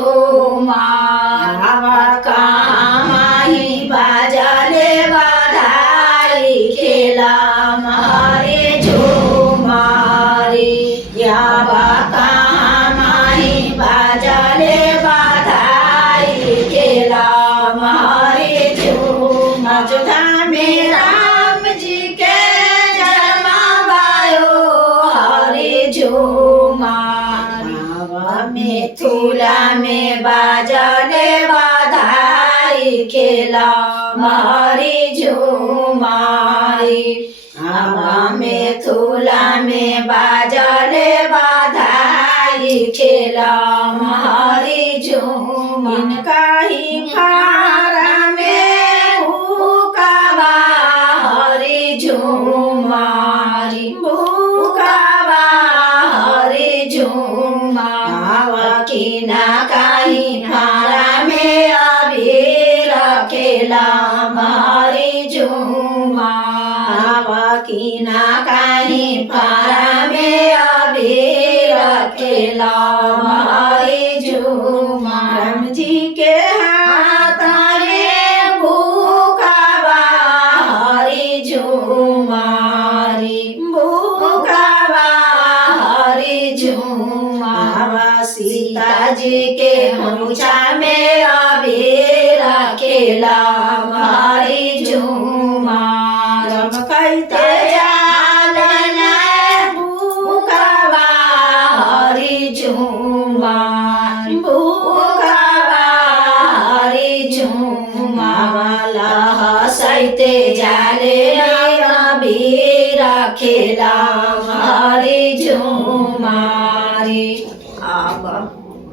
झूमार कामाही बाजाले बधाई खेला मारे झूमारे यावा कामाही बाजाले बधाई खेला मारे झूमार अयोध्या में राम जी के जन्मावायो हरे झूमार मिथिला में बाजले बधाई खेला हरे झूमारी मिथिला में बाजले बधाई खेला हरे झूमार काही खारा में भूकावा हरे झूमारी भूकावा हरे झूमार किना काही खारा में अबीर खेला हरे झूमार किना काही खारा में अबीर खेला हरे झूमार राम जी के हाथ में भूकावा हरे झूमारी भूकावा हरे झूमार सीता जी के मूछा में अबीर खेला हरे झूमार कहते जालना भूकावा हरे झूमार भूकावा हरे झूमार हसैते जाले अबीर खेला हरे झूमारी अब